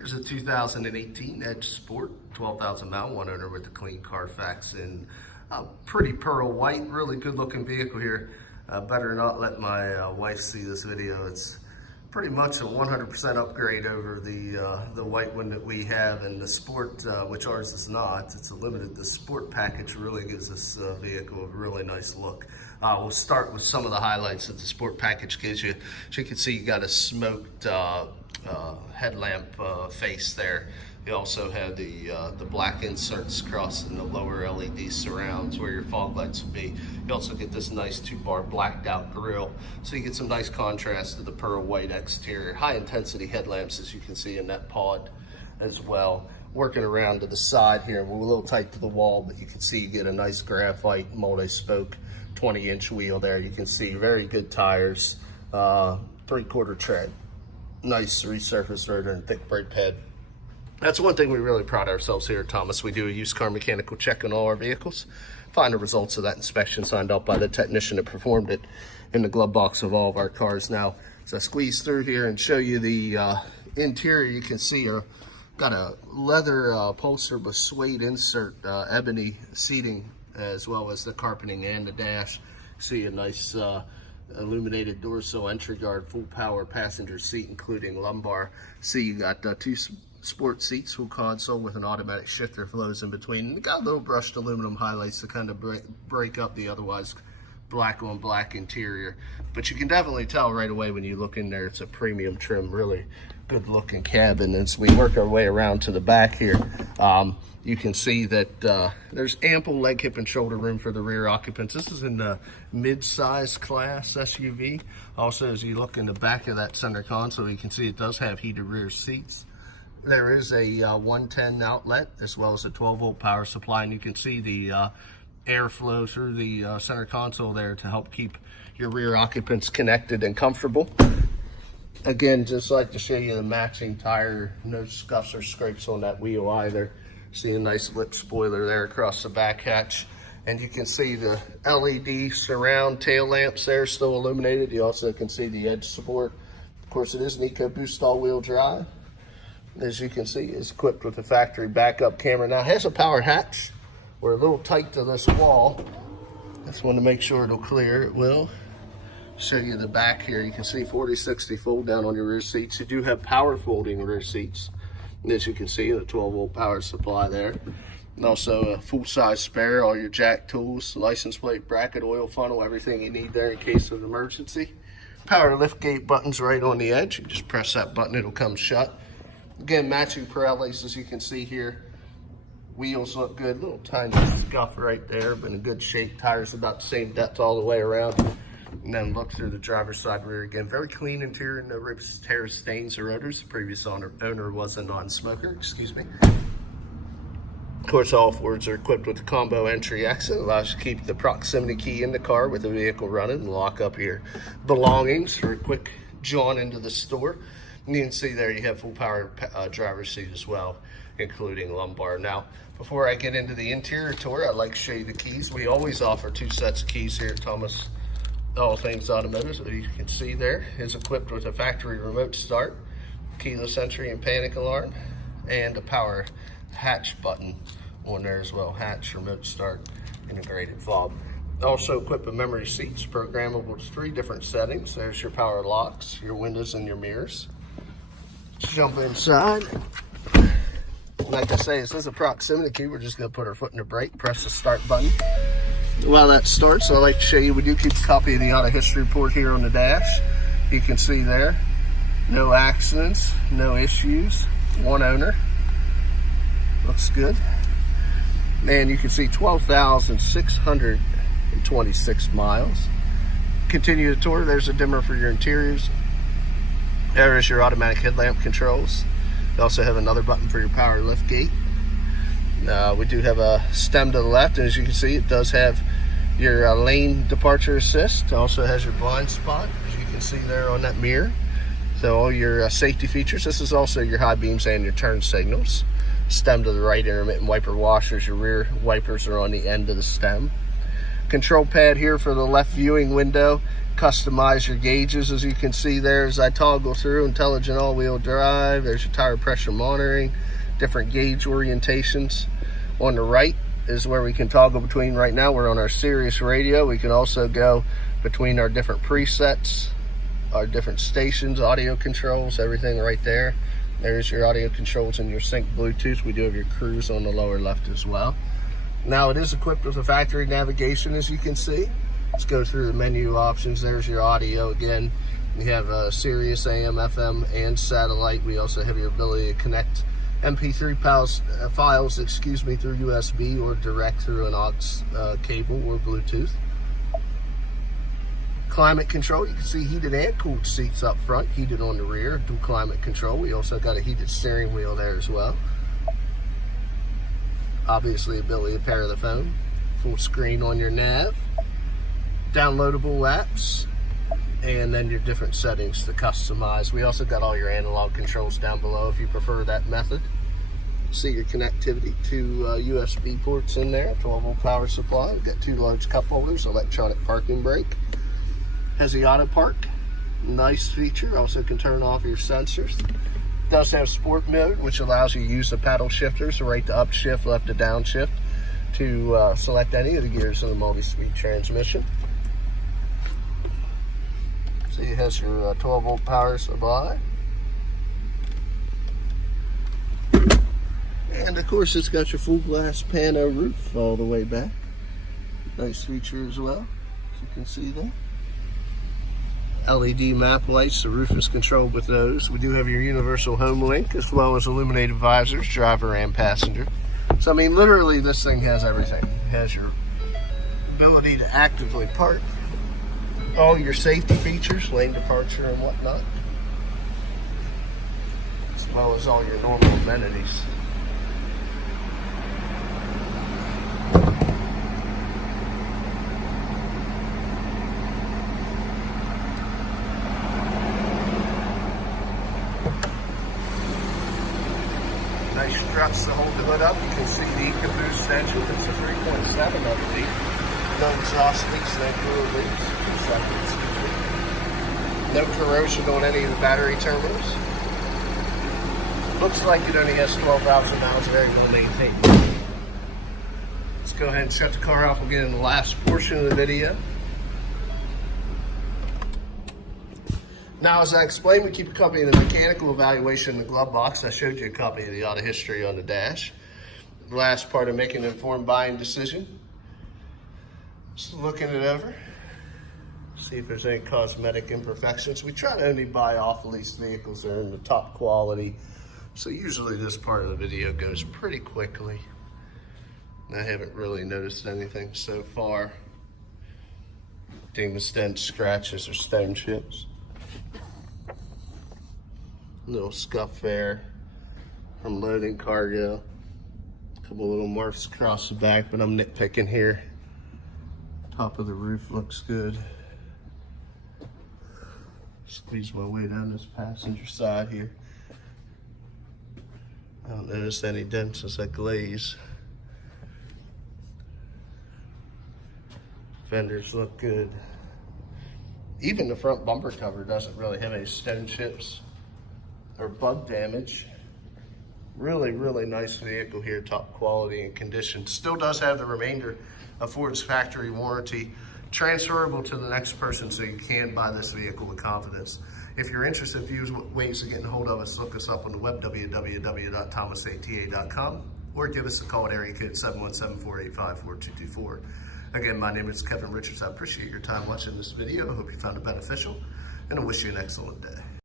Here's a 2018 Edge Sport, 12,000 mile, one owner with a clean Carfax in pretty pearl white. Really good looking vehicle here. Better not let my wife see this video. It's pretty much a 100% upgrade over the white one that we have, and the Sport, which ours is not. It's a limited. The Sport package really gives this vehicle a really nice look. We'll start with some of the highlights that the Sport package gives you. As you can see, you got a smoked headlamp face there. You also have the black inserts across in the lower LED surrounds where your fog lights will be. You also get this nice 2-bar blacked out grille, so you get some nice contrast to the pearl white exterior. High intensity headlamps, as you can see in that pod as well. Working around to the side here, we're a little tight to the wall, but you can see you get a nice graphite multi-spoke 20-inch wheel there. You can see very good tires, 3/4 tread. Nice resurfaced rotor and thick brake pad. That's one thing we really pride ourselves here at Thomas. We do a used car mechanical check on all our vehicles. Find the results of that inspection signed off by the technician that performed it in the glove box of all of our cars. Now, as I squeeze through here and show you the interior, you can see got a leather upholster with suede insert ebony seating, as well as the carpeting and the dash. See a nice illuminated door sill, entry guard, full power passenger seat, including lumbar. See, you got 2 sport seats, full console with an automatic shifter flows in between. You got little brushed aluminum highlights to kind of break up the otherwise black on black interior. But you can definitely tell right away when you look in there, it's a premium trim, really good looking cabin. As we work our way around to the back here, you can see that there's ample leg, hip, and shoulder room for the rear occupants. This is in the mid-size class SUV. Also, as you look in the back of that center console, you can see it does have heated rear seats. There is a 110 outlet, as well as a 12-volt power supply, and you can see the airflow through the center console there to help keep your rear occupants connected and comfortable. Again, just like to show you the matching tire, no scuffs or scrapes on that wheel either. See a nice lip spoiler there across the back hatch. And you can see the LED surround tail lamps there still illuminated. You also can see the Edge Sport. Of course, it is an EcoBoost all-wheel drive. As you can see, it's equipped with a factory backup camera. Now, it has a power hatch. We're a little tight to this wall. Just want to make sure it'll clear. It will. Show you the back here. You can see 40/60 fold down on your rear seats. You do have power folding rear seats. And as you can see, the 12-volt power supply there. And also a full-size spare, all your jack tools, license plate, bracket, oil funnel, everything you need there in case of an emergency. Power lift gate buttons right on the edge. You just press that button, it'll come shut. Again, matching Pirellis, as you can see here. Wheels look good, little tiny scuff right there, but in good shape. Tires about the same depth all the way around. And then look through the driver's side rear again. Very clean interior, no rips, tears, stains, or odors. The previous owner was a non-smoker, excuse me. Of course, all Fords are equipped with a combo entry exit. Allows you to keep the proximity key in the car with the vehicle running and lock up your belongings for a quick jaunt into the store. And you can see there you have full power driver's seat as well, including lumbar. Now, before I get into the interior tour, I'd like to show you the keys. We always offer 2 sets of keys here at Thomas All Things Automotive. So you can see there is equipped with a factory remote start, keyless entry and panic alarm, and a power hatch button on there as well. Hatch, remote start, integrated fob. Also equipped with memory seats, programmable to 3 different settings. There's your power locks, your windows, and your mirrors. Let's jump inside. Like I say, this is a proximity key. We're just going to put our foot in the brake, press the start button. While that starts, I'd like to show you, we do keep a copy of the auto history report here on the dash. You can see there, no accidents, no issues, 1 owner. Looks good. And you can see 12,626 miles. Continue the tour. There's a dimmer for your interiors. There is your automatic headlamp controls. You also have another button for your power lift gate. We do have a stem to the left, and as you can see, it does have your lane departure assist. It also has your blind spot, as you can see there on that mirror. So all your safety features. This is also your high beams and your turn signals. Stem to the right, intermittent wiper washers. Your rear wipers are on the end of the stem. Control pad here for the left viewing window. customize your gauges, as you can see there as I toggle through. Intelligent all-wheel drive. There's your tire pressure monitoring, different gauge orientations. On the right is where we can toggle between. Right now we're on our Sirius radio. We can also go between our different presets, our different stations, audio controls, everything right there. There's your audio controls and your sync Bluetooth. We do have your cruise on the lower left as well. Now it is equipped with a factory navigation, as you can see. Let's go through the menu options. There's your audio again. We have Sirius AM, FM, and satellite. We also have your ability to connect MP3 files, through USB or direct through an aux cable or Bluetooth. Climate control, you can see heated and cooled seats up front, heated on the rear, dual climate control. We also got a heated steering wheel there as well. Obviously, ability to pair the phone, full screen on your nav, downloadable apps, and then your different settings to customize. We also got all your analog controls down below if you prefer that method. See your connectivity to USB ports in there, 12-volt power supply. We've got 2 large cup holders, electronic parking brake. Has the auto park, nice feature. Also can turn off your sensors. Does have sport mode, which allows you to use the paddle shifters, right to upshift, left to downshift, to select any of the gears of the multi-speed transmission. See, it has your 12-volt power supply. And of course, it's got your full glass pano roof all the way back. Nice feature as well, as you can see there. LED map lights, the roof is controlled with those. We do have your universal home link, as well as illuminated visors, driver and passenger. So I mean, literally this thing has everything. It has your ability to actively park, all your safety features, lane departure and whatnot, as well as all your normal amenities. Nice struts to hold the hood up. You can see the EcoBoost engine. It's a 3.7 underneath. No exhaust leaks, no fluid leaks. 2 seconds. No corrosion on any of the battery terminals. Looks like it only has 12,000 miles, very well maintained. Let's go ahead and shut the car off. We'll get in the last portion of the video. Now, as I explained, we keep a copy of the mechanical evaluation in the glove box. I showed you a copy of the auto history on the dash. The last part of making an informed buying decision. Just looking it over. See if there's any cosmetic imperfections. We try to only buy off-lease vehicles that are in the top quality. So usually this part of the video goes pretty quickly. I haven't really noticed anything so far. Dings, dents, scratches, or stone chips. Little scuff there from loading cargo. A couple little marks across the back, but I'm nitpicking here. Top of the roof looks good. Squeeze my way down this passenger side here. I don't notice any dents as I glaze. Fenders look good. Even the front bumper cover doesn't really have any stone chips or bug damage. Really, really nice vehicle here, top quality and condition. Still does have the remainder of Ford's factory warranty, transferable to the next person, so you can buy this vehicle with confidence. If you're interested in ways of getting a hold of us, look us up on the web, www.thomasata.com, or give us a call at area code 717-485-4224. Again, my name is Kevin Richards. I appreciate your time watching this video. I hope you found it beneficial, and I wish you an excellent day.